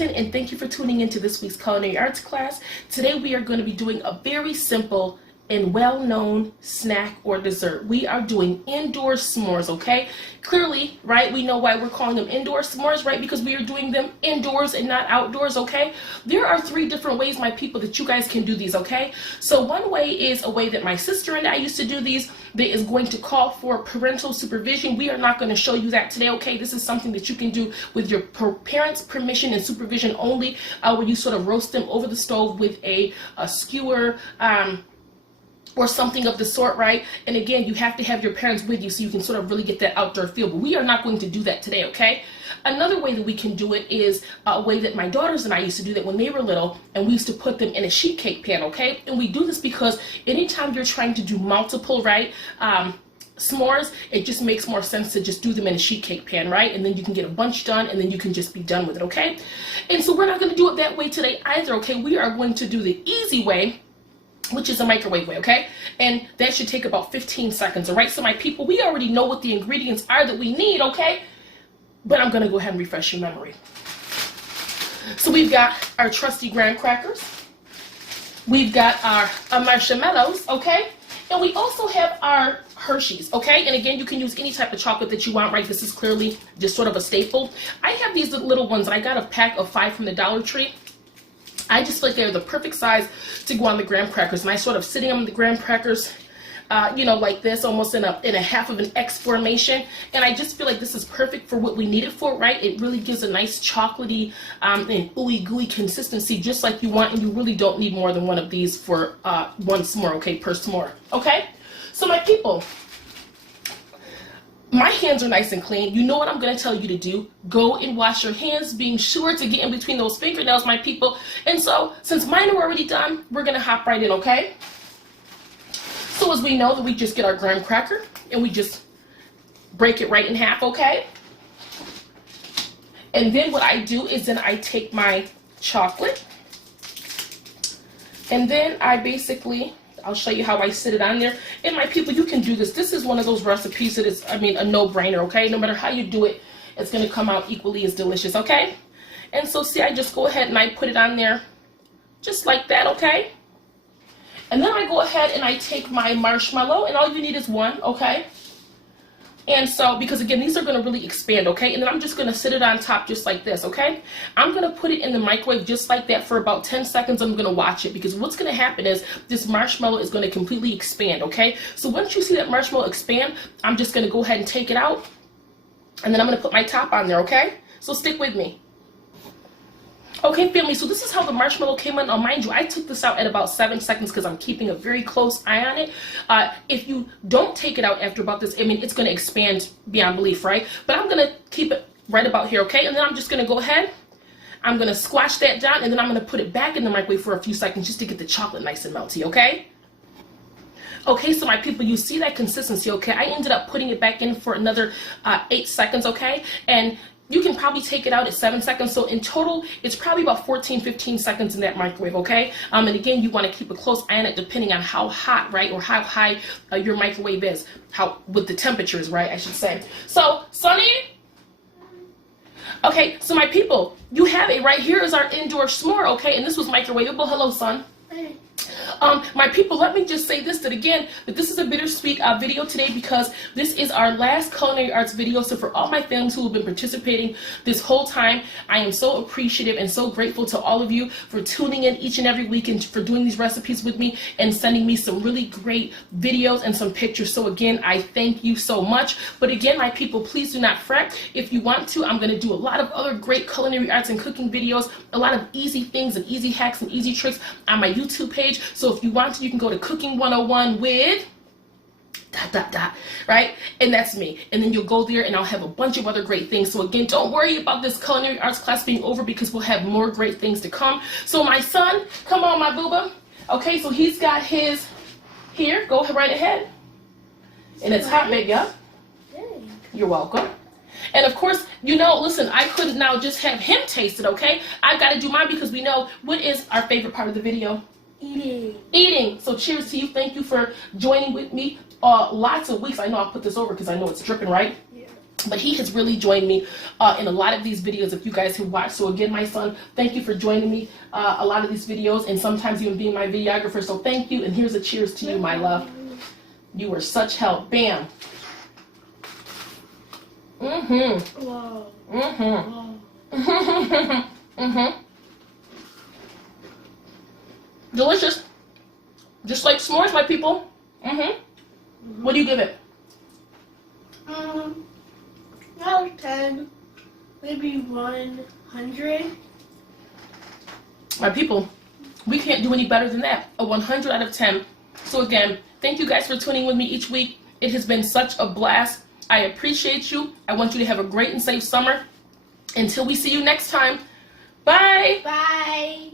And thank you for tuning into this week's Culinary Arts class. Today we are going to be doing a very simple and well-known snack or dessert. We are doing indoor s'mores, okay? Clearly, right, we know why we're calling them indoor s'mores, right? Because we are doing them indoors and not outdoors, okay? There are 3 different ways, my people, that you guys can do these, okay? So one way is a way that my sister and I used to do these that is going to call for parental supervision. We are not going to show you that today, okay? This is something that you can do with your parents' permission and supervision only, where you sort of roast them over the stove with a skewer, or something of the sort, right? And again, you have to have your parents with you so you can sort of really get that outdoor feel, but we are not going to do that today, okay? Another way that we can do it is a way that my daughters and I used to do that when they were little, and we used to put them in a sheet cake pan, okay? And we do this because anytime you're trying to do multiple, right, s'mores, it just makes more sense to just do them in a sheet cake pan, right? And then you can get a bunch done, and then you can just be done with it, okay? And so we're not going to do it that way today either, okay? We are going to do the easy way, which is a microwave way, okay? And that should take about 15 seconds, all right? So my people, we already know what the ingredients are that we need, okay? But I'm gonna go ahead and refresh your memory. So we've got our trusty graham crackers. We've got our marshmallows, okay? And we also have our Hershey's, okay? And again, you can use any type of chocolate that you want, right? This is clearly just sort of a staple. I have these little ones, and I got a pack of 5 from the Dollar Tree. I just feel like they're the perfect size to go on the graham crackers, and I sort of sitting on the graham crackers, you know, like this, almost in a half of an X formation, and I just feel like this is perfect for what we need it for, right? It really gives a nice chocolatey and ooey gooey consistency, just like you want, and you really don't need more than one of these for one s'more, okay, per s'more, okay? So my people, my hands are nice and clean. You know what I'm going to tell you to do. Go and wash your hands, being sure to get in between those fingernails, my people. And so, since mine are already done, we're going to hop right in, okay? So as we know that we just get our graham cracker, and we just break it right in half, okay? And then what I do is then I take my chocolate, and then I basically, I'll show you how I sit it on there. And my people, you can do this. This is one of those recipes that is, I mean, a no-brainer, okay? No matter how you do it, it's going to come out equally as delicious, okay? And so, see, I just go ahead and I put it on there just like that, okay? And then I go ahead and I take my marshmallow, and all you need is one, okay? And so, because again, these are going to really expand, okay? And then I'm just going to sit it on top just like this, okay? I'm going to put it in the microwave just like that for about 10 seconds. I'm going to watch it, because what's going to happen is this marshmallow is going to completely expand, okay? So once you see that marshmallow expand, I'm just going to go ahead and take it out, and then I'm going to put my top on there, okay? So stick with me. Okay, family, so this is how the marshmallow came in. Now, mind you, I took this out at about 7 seconds because I'm keeping a very close eye on it. If you don't take it out after about this, I mean, it's going to expand beyond belief, right? But I'm going to keep it right about here, okay? And then I'm just going to go ahead. I'm going to squash that down, and then I'm going to put it back in the microwave for a few seconds just to get the chocolate nice and melty, okay? Okay, so my people, you see that consistency, okay? I ended up putting it back in for another 8 seconds, okay? And you can probably take it out at 7 seconds. So in total, it's probably about 14, 15 seconds in that microwave, okay? And again, you want to keep a close eye on it depending on how hot, right, or how high your microwave is, with the temperatures, right, I should say. So, Sonny? Okay, so my people, you have it right here is our indoor s'more, okay? And this was microwavable. Hello, son. Hey. My people, let me just say this, that again, that this is a bittersweet video today, because this is our last culinary arts video. So for all my families who have been participating this whole time, I am so appreciative and so grateful to all of you for tuning in each and every week and for doing these recipes with me and sending me some really great videos and some pictures. So again, I thank you so much. But again, my people, please do not fret. If you want to, I'm going to do a lot of other great culinary arts and cooking videos, a lot of easy things and easy hacks and easy tricks on my YouTube page. So if you want to, you can go to Cooking 101 with ... right? And that's me. And then you'll go there and I'll have a bunch of other great things. So again, don't worry about this culinary arts class being over, because we'll have more great things to come. So my son, come on, my booba. Okay, so he's got his here. Go right ahead. And it's hot, baby, yeah? You're welcome. And of course, you know, listen, I couldn't now just have him taste it, okay? I've got to do mine, because we know what is our favorite part of the video. Eating. So cheers to you. Thank you for joining with me. Lots of weeks. I know I'll put this over because I know it's dripping, right? Yeah. But he has really joined me in a lot of these videos, if you guys have watched. So again, my son, thank you for joining me a lot of these videos, and sometimes even being my videographer. So thank you, and here's a cheers to you, my love. You were such help. Bam. Mm-hmm. Wow. Mm-hmm. Wow. Mm-hmm. Delicious. Just like s'mores, my people. What do you give it? Out of 10, maybe 100. My people, we can't do any better than that. A 100 out of 10. So again, thank you guys for tuning with me each week. It has been such a blast. I appreciate you. I want you to have a great and safe summer. Until we see you next time. Bye. Bye.